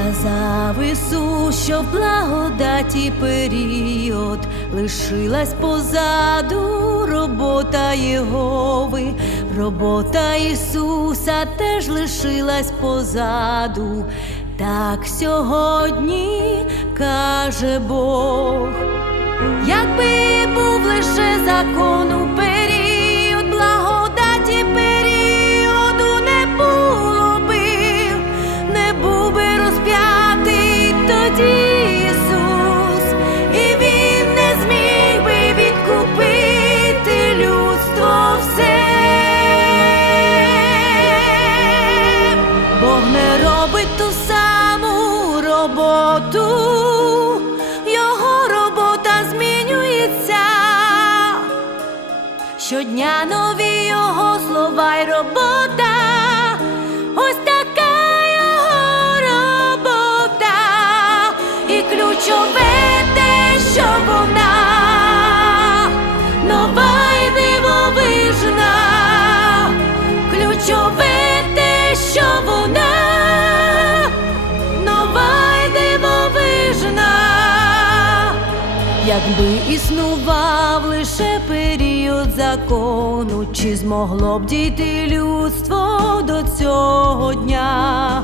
Сказав Ісус, що в благодаті період лишилась позаду робота Єгови, робота Ісуса теж лишилась позаду. Так сьогодні каже Бог. Якби був лише закону період, Щодня нові його слова й робота. Якби існував лише період закону, чи змогло б дійти людство до цього дня?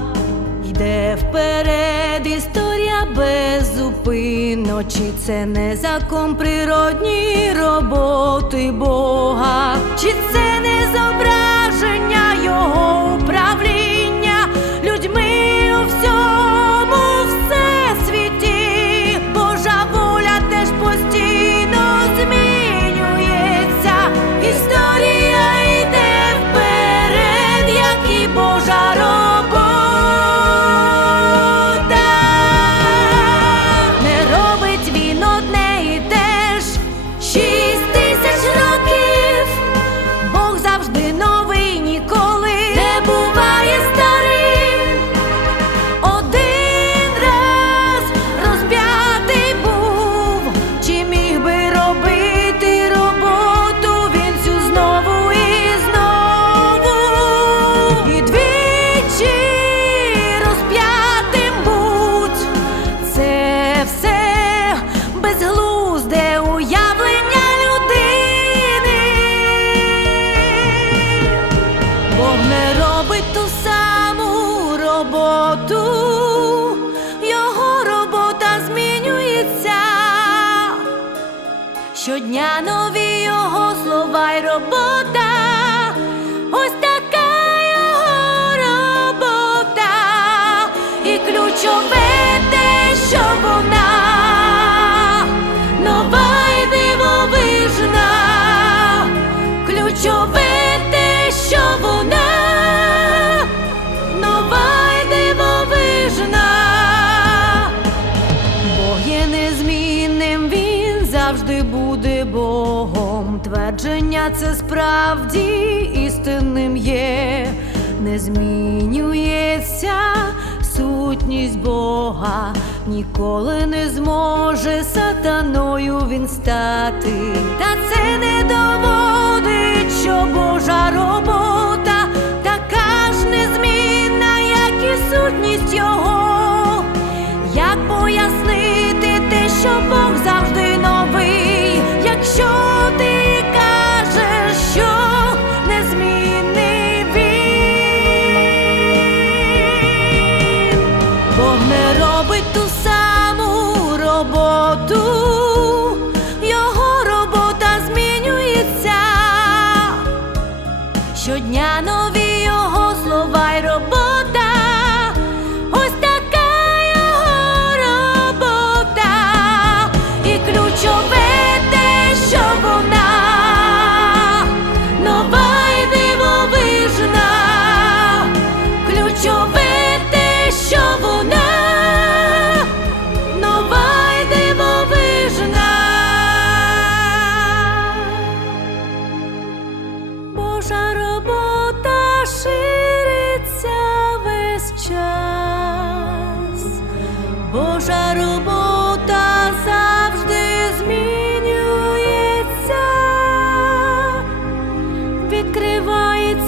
Йде вперед історія беззупинно, чи це не закон природній роботи Бога, чи це не зображення Його управління Щодня нові його слова й робота. Ось така його робота, і ключове те, що вона. Нова й дивовижна, ключове завжди буде Богом. Твердження це справді істинним є, не змінюється сутність Бога, ніколи не зможе сатаною він стати. Та це не доводить, що Божа робота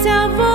self